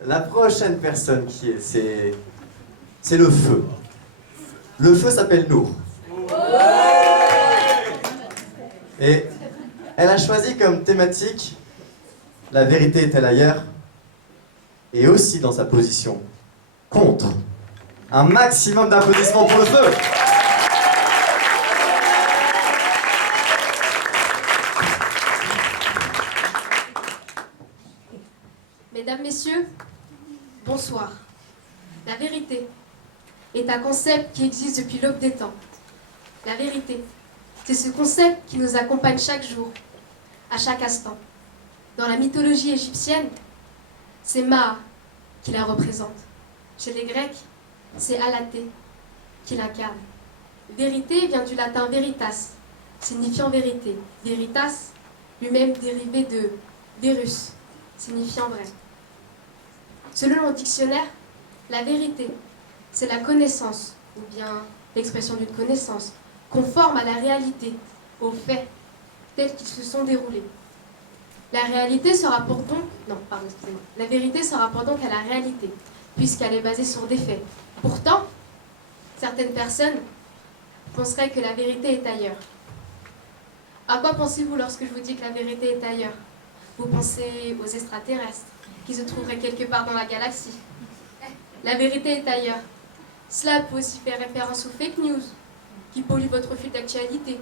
La prochaine personne qui est, c'est le feu. Le feu s'appelle Nour. Et elle a choisi comme thématique la vérité est-elle ailleurs, et aussi dans sa position contre. Un maximum d'applaudissements pour le feu. Mesdames, Messieurs, bonsoir. La vérité est un concept qui existe depuis l'aube des temps. La vérité, c'est ce concept qui nous accompagne chaque jour, à chaque instant. Dans la mythologie égyptienne, c'est Maa qui la représente. Chez les Grecs, c'est Alaté qui l'incarne. Vérité vient du latin veritas, signifiant vérité. Veritas, lui-même dérivé de verus, signifiant vrai. Selon le dictionnaire, la vérité, c'est la connaissance, ou bien l'expression d'une connaissance, conforme à la réalité, aux faits, tels qu'ils se sont déroulés. La réalité se rapporte donc... Non, pardon, excusez-moi. La vérité se rapporte donc à la réalité, puisqu'elle est basée sur des faits. Pourtant, certaines personnes penseraient que la vérité est ailleurs. À quoi pensez-vous lorsque je vous dis que la vérité est ailleurs? Vous pensez aux extraterrestres, qui se trouveraient quelque part dans la galaxie. La vérité est ailleurs. Cela peut aussi faire référence aux fake news, qui polluent votre fil d'actualité,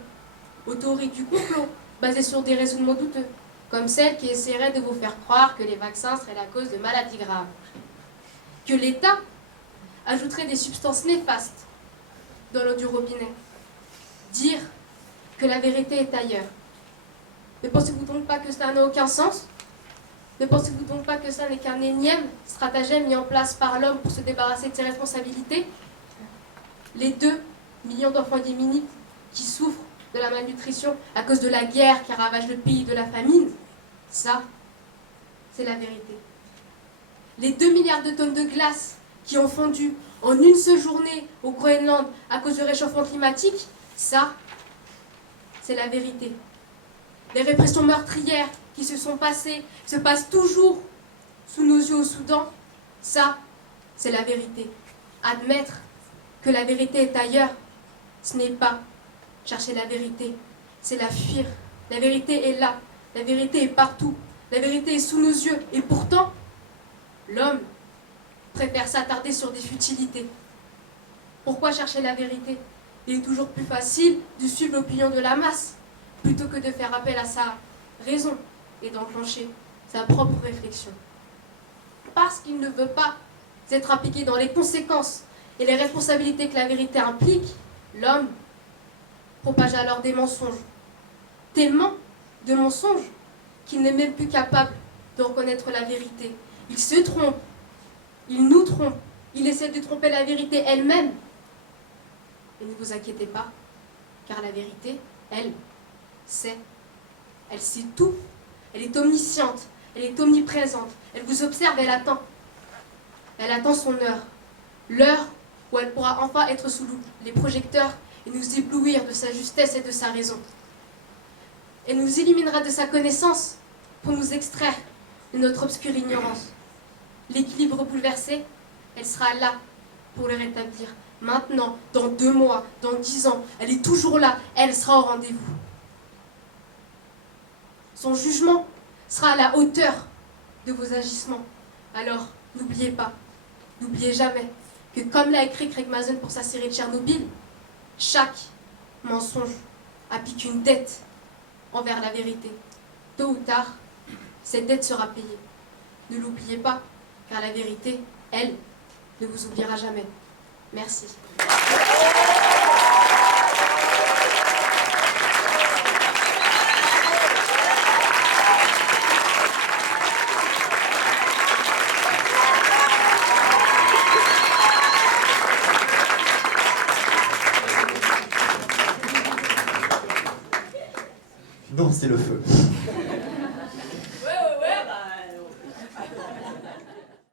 aux théories du complot, basées sur des raisonnements douteux, comme celles qui essaieraient de vous faire croire que les vaccins seraient la cause de maladies graves. Que l'État ajouterait des substances néfastes dans l'eau du robinet. Dire que la vérité est ailleurs. Ne pensez-vous donc pas que cela n'a aucun sens? Ne pensez-vous donc pas que ça n'est qu'un énième stratagème mis en place par l'homme pour se débarrasser de ses responsabilités? Les 2 millions d'enfants yéménites qui souffrent de la malnutrition à cause de la guerre qui ravage le pays de la famine, ça, c'est la vérité. Les 2 milliards de tonnes de glace qui ont fondu en une seule journée au Groenland à cause du réchauffement climatique, ça, c'est la vérité. Les répressions meurtrières qui se passent toujours sous nos yeux au Soudan, ça, c'est la vérité. Admettre que la vérité est ailleurs, ce n'est pas chercher la vérité, c'est la fuir. La vérité est là, la vérité est partout, la vérité est sous nos yeux, et pourtant, l'homme préfère s'attarder sur des futilités. Pourquoi chercher la vérité? Il est toujours plus facile de suivre l'opinion de la masse, plutôt que de faire appel à sa raison et d'enclencher sa propre réflexion. Parce qu'il ne veut pas être impliqué dans les conséquences et les responsabilités que la vérité implique, l'homme propage alors des mensonges. Tellement de mensonges qu'il n'est même plus capable de reconnaître la vérité. Il se trompe, il nous trompe, il essaie de tromper la vérité elle-même. Et ne vous inquiétez pas, car la vérité, elle sait tout. Elle est omnisciente, elle est omniprésente, elle vous observe, elle attend. Elle attend son heure. L'heure où elle pourra enfin être sous les projecteurs et nous éblouir de sa justesse et de sa raison. Elle nous illuminera de sa connaissance pour nous extraire de notre obscure ignorance. L'équilibre bouleversé, elle sera là pour le rétablir. Maintenant, dans 2 mois, dans 10 ans, elle est toujours là, elle sera au rendez-vous. Son jugement sera à la hauteur de vos agissements. Alors, n'oubliez pas, n'oubliez jamais que comme l'a écrit Craig Mazin pour sa série de Tchernobyl, chaque mensonge applique une dette envers la vérité. Tôt ou tard, cette dette sera payée. Ne l'oubliez pas, car la vérité, elle, ne vous oubliera jamais. Merci. Non, c'est le feu.